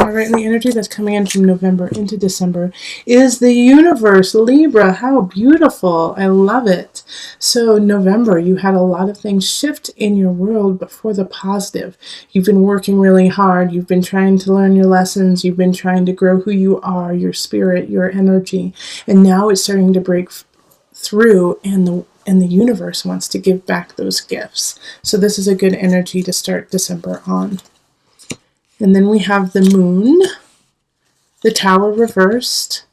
All right, and the energy that's coming in from November into December is the universe, Libra. How beautiful. I love it. So November, you had a lot of things shift in your world, but for the positive. You've been working really hard. You've been trying to learn your lessons. You've been trying to grow who you are, your spirit, your energy. And now it's starting to break through, and the universe wants to give back those gifts. So this is a good energy to start December on. And then we have the moon, the tower reversed,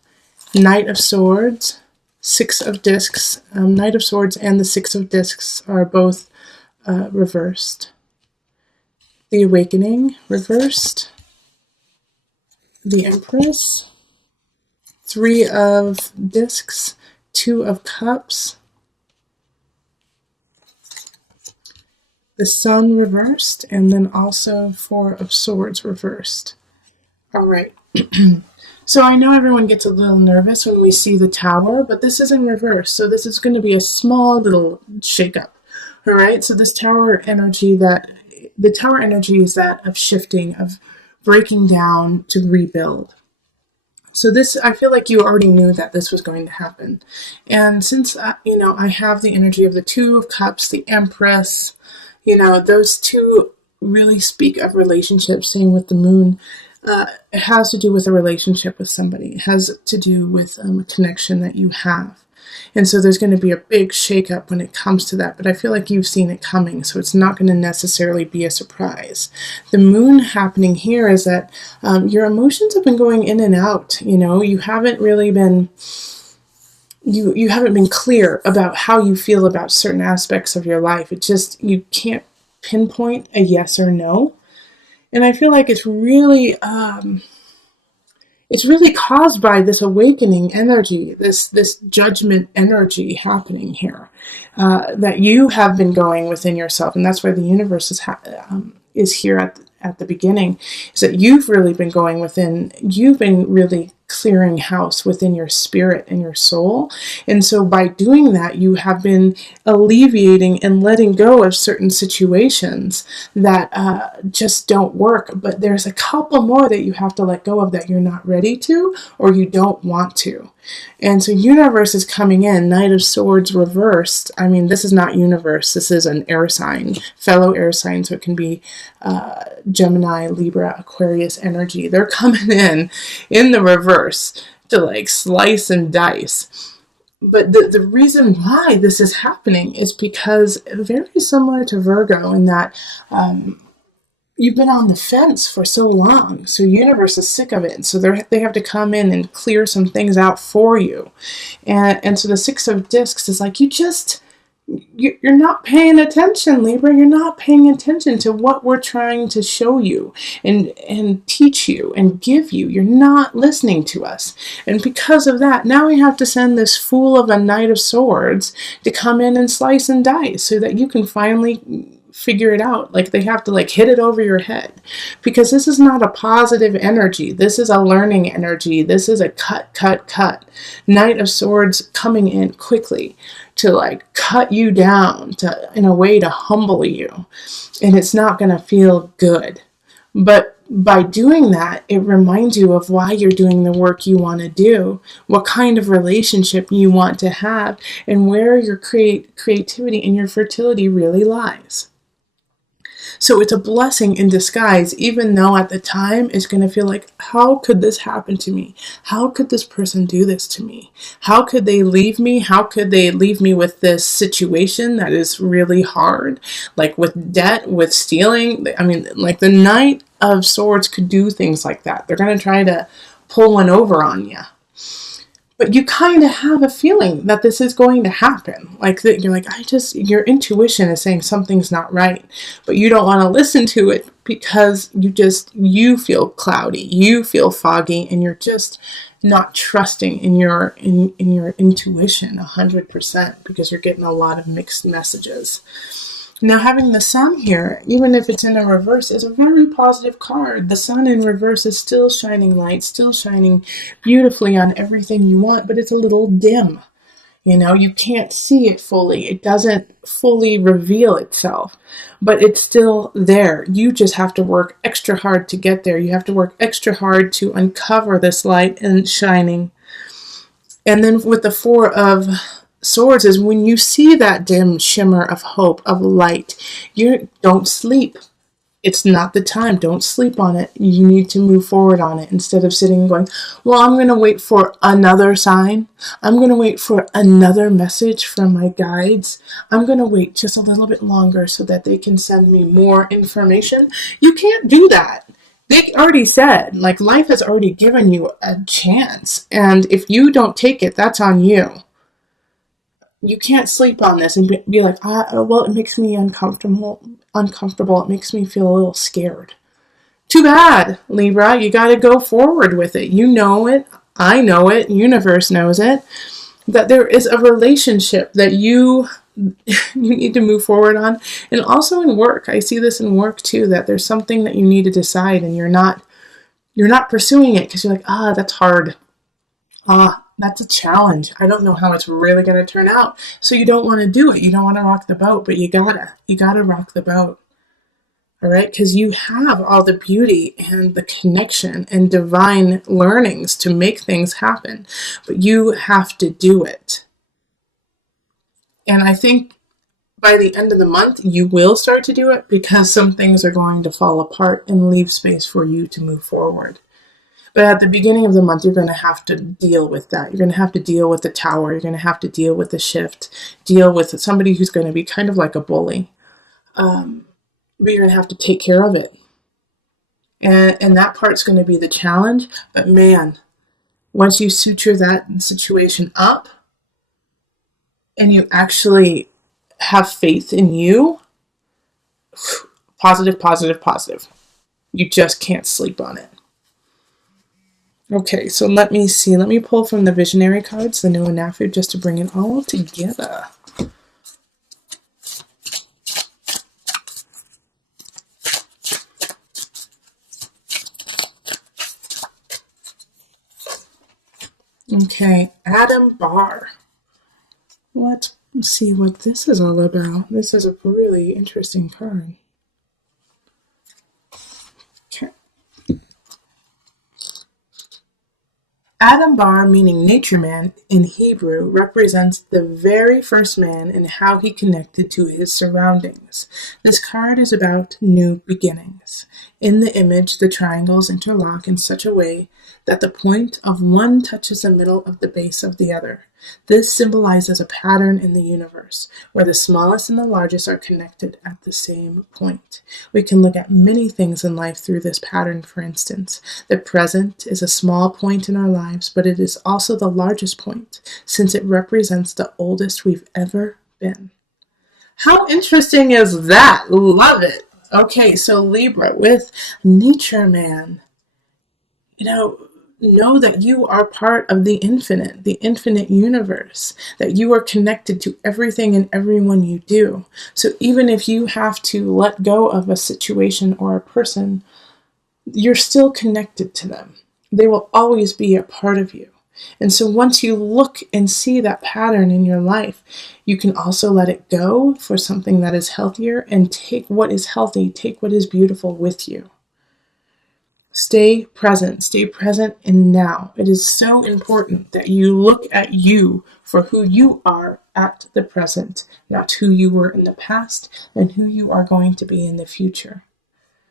Knight of Swords, Six of Discs. Knight of Swords and the Six of Discs are both reversed. The Awakening reversed. The Empress, Three of Discs, Two of Cups. The Sun reversed, and then also Four of Swords reversed. All right. So I know everyone gets a little nervous when we see the Tower, but this is in reverse. So this is going to be a small little shakeup. All right. So this Tower energy is that of shifting, of breaking down to rebuild. So this, I feel like you already knew that this was going to happen. And since, I have the energy of the Two of Cups, the Empress, those two really speak of relationships. Same with the moon. It has to do with a relationship with somebody. It has to do with a connection that you have. And so there's going to be a big shakeup when it comes to that. But I feel like you've seen it coming, so it's not going to necessarily be a surprise. The moon happening here is that your emotions have been going in and out. You haven't really been... You haven't been clear about how you feel about certain aspects of your life. You can't pinpoint a yes or no. And I feel like it's really caused by this awakening energy, this judgment energy happening here, that you have been going within yourself. And that's why the universe is here at the beginning, is that you've really been going within, you've been really clearing house within your spirit and your soul. And so by doing that, you have been alleviating and letting go of certain situations that just don't work. But there's a couple more that you have to let go of that you're not ready to, or you don't want to. And so universe is coming in, Knight of Swords reversed. I mean, this is not universe. This is an air sign, fellow air sign. So it can be Gemini, Libra, Aquarius energy. They're coming in the reverse to slice and dice. But the reason why this is happening is because very similar to Virgo in that you've been on the fence for so long, so universe is sick of it. So they have to come in and clear some things out for you. And so the Six of Discs is like, you're not paying attention, Libra. You're not paying attention to what we're trying to show you and teach you and give you. You're not listening to us. And because of that, now we have to send this fool of a Knight of Swords to come in and slice and dice so that you can finally figure it out. They have to hit it over your head, because this is not a positive energy. This is a learning energy. This is a cut. Knight of Swords coming in quickly to cut you down, in a way to humble you. And it's not going to feel good. But by doing that, it reminds you of why you're doing the work you want to do, what kind of relationship you want to have, and where your creativity and your fertility really lies. So it's a blessing in disguise, even though at the time it's going to feel like, how could this happen to me? How could this person do this to me? How could they leave me? How could they leave me with this situation that is really hard? With debt, with stealing. I mean, the Knight of Swords could do things like that. They're going to try to pull one over on you. But you kind of have a feeling that this is going to happen. You're your intuition is saying something's not right. But you don't want to listen to it because you feel cloudy. You feel foggy, and you're just not trusting in your intuition 100%, because you're getting a lot of mixed messages. Now, having the Sun here, even if it's in a reverse, is a very positive card. The Sun in reverse is still shining light, still shining beautifully on everything you want, but it's a little dim. You can't see it fully. It doesn't fully reveal itself, but it's still there. You just have to work extra hard to get there. You have to work extra hard to uncover this light and shining. And then with the Four of Swords is when you see that dim shimmer of hope, of light, you don't sleep. It's not the time. Don't sleep on it. You need to move forward on it instead of sitting and going, well, I'm going to wait for another sign. I'm going to wait for another message from my guides. I'm going to wait just a little bit longer so that they can send me more information. You can't do that. They already said, life has already given you a chance. And if you don't take it, that's on you. You can't sleep on this and be like, well, it makes me uncomfortable. It makes me feel a little scared. Too bad, Libra. You got to go forward with it. You know it. I know it. Universe knows it. That there is a relationship that you need to move forward on. And also in work. I see this in work too, that there's something that you need to decide and you're not pursuing it because you're like, that's hard. That's a challenge. I don't know how it's really going to turn out. So you don't want to do it. You don't want to rock the boat, but you gotta rock the boat. All right. Because you have all the beauty and the connection and divine learnings to make things happen, but you have to do it. And I think by the end of the month, you will start to do it because some things are going to fall apart and leave space for you to move forward. But at the beginning of the month, you're going to have to deal with that. You're going to have to deal with the tower. You're going to have to deal with the shift, deal with somebody who's going to be kind of like a bully. But you're going to have to take care of it. And that part's going to be the challenge. But man, once you suture that situation up and you actually have faith in you, positive, positive, positive. You just can't sleep on it. Okay, so let me see. Let me pull from the Visionary cards, the Nuanafu, just to bring it all together. Okay, Adam Barr. Let's see what this is all about. This is a really interesting card. Okay. Adam Bar, meaning nature man in Hebrew, represents the very first man and how he connected to his surroundings. This card is about new beginnings. In the image, the triangles interlock in such a way that the point of one touches the middle of the base of the other. This symbolizes a pattern in the universe, where the smallest and the largest are connected at the same point. We can look at many things in life through this pattern, for instance. The present is a small point in our lives, but it is also the largest point, since it represents the oldest we've ever been. How interesting is that? Love it. Okay, so Libra with Nature Man. Know that you are part of the infinite universe, that you are connected to everything and everyone you do. So even if you have to let go of a situation or a person, you're still connected to them. They will always be a part of you. And so once you look and see that pattern in your life, you can also let it go for something that is healthier and take what is healthy, take what is beautiful with you. Stay present in now. It is so important that you look at you for who you are at the present, not who you were in the past and who you are going to be in the future.